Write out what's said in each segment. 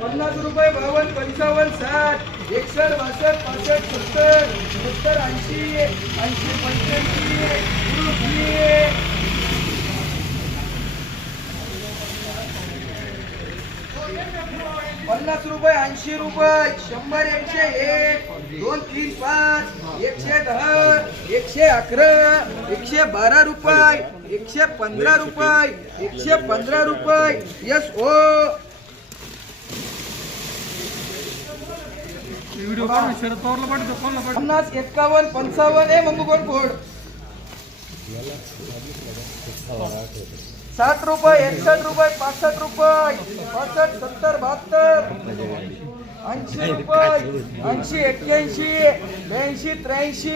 पन्नास रुपये बावन्न पंचावन्न साठ एकसष्ट बासष्ट पासष्ट सत्तर सत्तर ऐंशी ऐंशी पंच्याऐंशी पन्नास रुपये ऐंशी रुपये शंभर एकशे एक दोन तीन पाच एकशे दहा एकशे अकरा एकशे बारा रुपये. एकशे पंधरा रुपये एकशे पंधरा रुपये. यस ओ व्हिडिओ काढून शरद पवारला पाठवतो कोणाला पाठवतो? पन्नास एक्कावन्न पंचावन्न आहे मंगुकोट फोड? साठ रुपये एकसष्ट रुपये पासष्ट रुपये. पासष्ट सत्तर बहात्तर. ऐंशी रुपये ऐंशी एक्क्याऐंशी ब्याऐंशी त्र्याऐंशी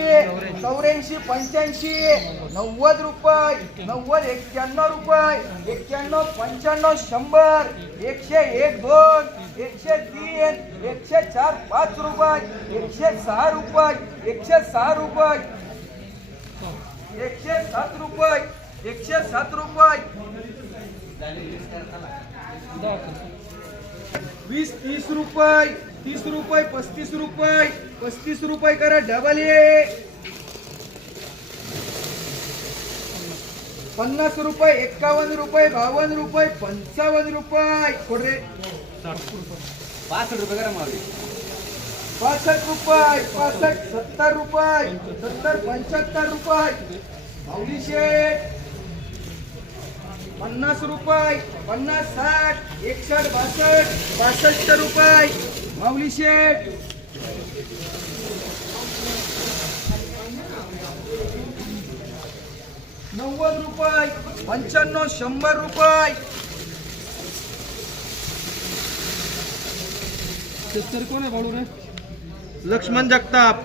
चौऱ्याऐंशी पंच्याऐंशी नव्वद रुपये नव्वद एक्क्याण्णव रुपये एक्क्याण्णव पंच्याण्णव शंभर एकशे एक दोन एकशे तीन एकशे चार पाच रुपये एकशे सहा रुपये एकशे सहा रुपये एकशे सात रुपये एकशे सात रुपये. वीस तीस रुपये तीस रुपये पस्तीस रुपये पस्तीस रुपये करा डबल ए पन्नास रुपये एक्कावन्न रुपये बावन्न रुपये पंचावन्न रुपये. कोडरे पासष्ट रुपये करा मावली पासष्ट रुपये पासष्ट सत्तर रुपये सत्तर पंच्याहत्तर रुपये. शेठ. पन्नास रुपये पन्नास साठ एकसष्ट बासष्ट बासष्ट रुपये. माऊली शेठ. नव्वद रुपये पंच्याण्णव शंभर रुपये. शेतकरी कोण आहे बाळू रे? लक्ष्मण जगताप.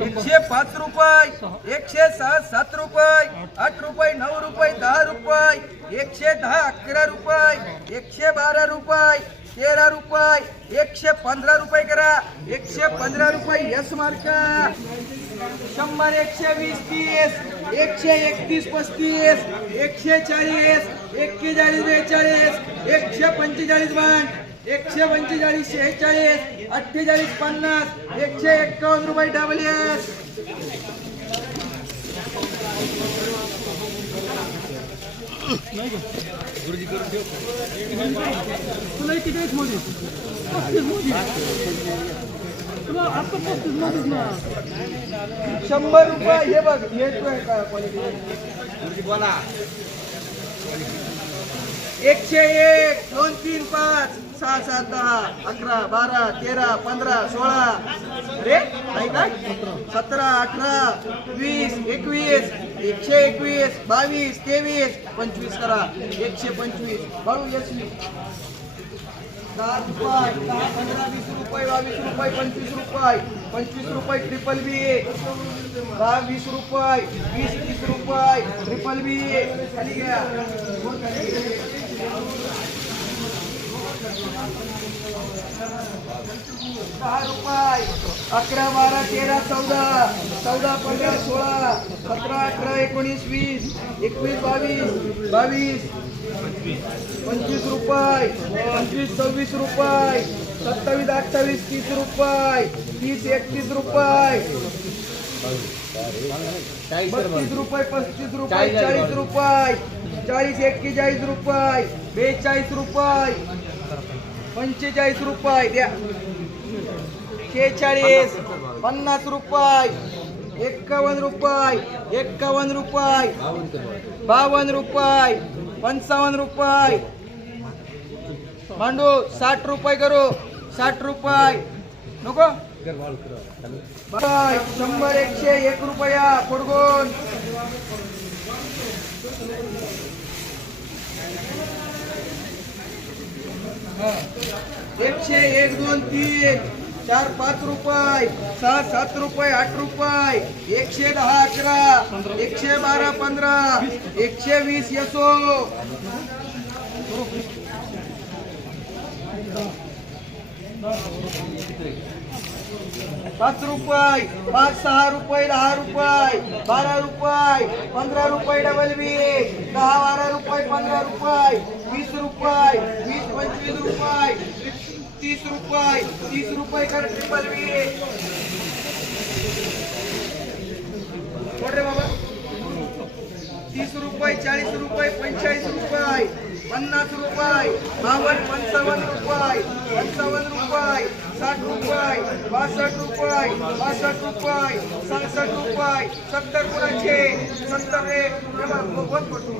एकशे पाच रुपये एकशे सहा सात रुपये आठ रुपये नऊ रुपये दहा रुपये एकशे दहा अकरा रुपये एकशे बारा रुपये तेरा रुपये एकशे पंधरा रुपये करा एकशे पंधरा रुपये यस मार्का शंभर एकशे वीस तीस एकशे एकतीस पस्तीस एकशे चाळीस एक्केचाळीस बेचाळीस एकशे पंचेचाळीस बाण. एकशे पंचेचाळीस शेहेचाळीस अठ्ठेचाळीस पन्नास एकशे एक्कावन्न रुपये डबल एस तुला किती आहेत मोदी. पस्तीस मोदी. तुला आता पस्तीस मोदीच ना. शंभर रुपये हे बघ हे? बोला एकशे एक दोन तीन पाच. सहा सात दहा अकरा बारा तेरा पंधरा सोळा अरे नाही का सतरा अठरा वीस एकवीस एकशे एकवीस बावीस तेवीस पंचवीस करा एकशे पंचवीस बाळू यशवी दहा रुपये दहा पंधरा वीस रुपये बावीस रुपये पंचवीस रुपये पंचवीस रुपये ट्रिपल बी दहा वीस रुपये वीस तीस रुपये ट्रिपल बी ए खाली घ्या दहा रुपये. अकरा बारा तेरा चौदा. चौदा पंधरा सोळा. सतरा अठरा एकोणीस वीस. एकवीस बावीस. बावीस. पंचवीस रुपये. पंचवीस सव्वीस रुपये. सत्तावीस अठ्ठावीस तीस रुपये. तीस एकतीस रुपये. बत्तीस रुपये पस्तीस रुपये चाळीस रुपये. चाळीस एक्केचाळीस रुपये. बेचाळीस रुपये. पंचेचाळीस रुपये द्या. शेचाळीस पन्नास रुपये एक्कावन्न रुपये एक्कावन्न रुपये बावन्न रुपये पंचावन्न रुपये. मांडू साठ रुपये करू साठ रुपये. नको? शंभर एकशे एक रुपया फुडगोन एकशे एक दोन तीन चार पाच रुपये सहा सात रुपये आठ रुपये एकशे दहा अकरा एकशे बारा पंधरा एकशे वीस यसो. पाच रुपये पाच सहा रुपये दहा रुपये बारा रुपये पंधरा रुपये डबल बी दहा बारा रुपये पंधरा रुपये वीस रुपये वीस पंचवीस रुपये तीस रुपये तीस रुपये कर ट्रिपल बी कोण रे बाबा. तीस रुपये चाळीस रुपये पंचेचाळीस रुपये पन्नास रुपये बावन्न पंचावन्न रुपये पंचावन्न रुपये. साठ रुपये बासष्ट रुपये बासष्ट रुपये सहासष्ट रुपये सत्तर कुणाचे सत्तर रे हे बघ, बघ, बघ, बघ.